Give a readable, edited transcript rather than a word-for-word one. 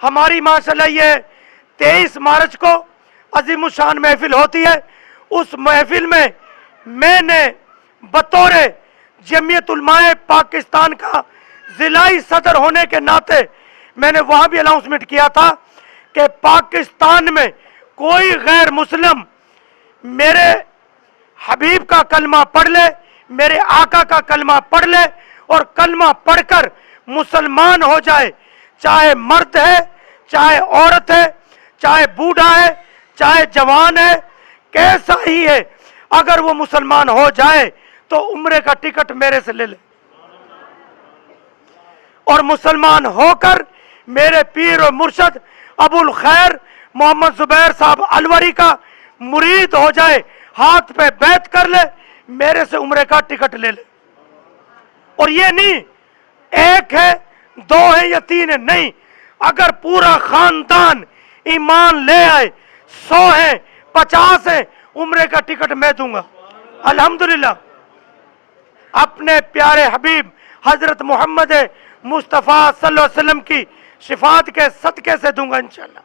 ہماری ماشاءاللہ یہ 23 مارچ کو عظیم الشان محفل ہوتی ہے. اس محفل میں میں نے بطور جمعیت علماء پاکستان کا ضلعی صدر ہونے کے ناطے میں نے وہاں بھی اناؤنسمنٹ کیا تھا کہ پاکستان میں کوئی غیر مسلم میرے حبیب کا کلمہ پڑھ لے، میرے آقا کا کلمہ پڑھ لے اور کلمہ پڑھ کر مسلمان ہو جائے، چاہے مرد ہے، چاہے عورت ہے، چاہے بوڑھا ہے، چاہے جوان ہے، کیسا ہی ہے، اگر وہ مسلمان ہو جائے تو عمرے کا ٹکٹ میرے سے لے لے اور مسلمان ہو کر میرے پیر و مرشد ابو الخیر محمد زبیر صاحب الوری کا مرید ہو جائے، ہاتھ پہ بیعت کر لے، میرے سے عمرے کا ٹکٹ لے لے. اور یہ نہیں ایک ہے، دو ہے یا تین ہے، نہیں، اگر پورا خاندان ایمان لے آئے، 100 ہیں، 50 ہیں، عمرے کا ٹکٹ میں دوں گا الحمدللہ. اپنے پیارے حبیب حضرت محمد مصطفیٰ صلی اللہ علیہ وسلم کی شفاعت کے صدقے سے دوں گا انشاءاللہ.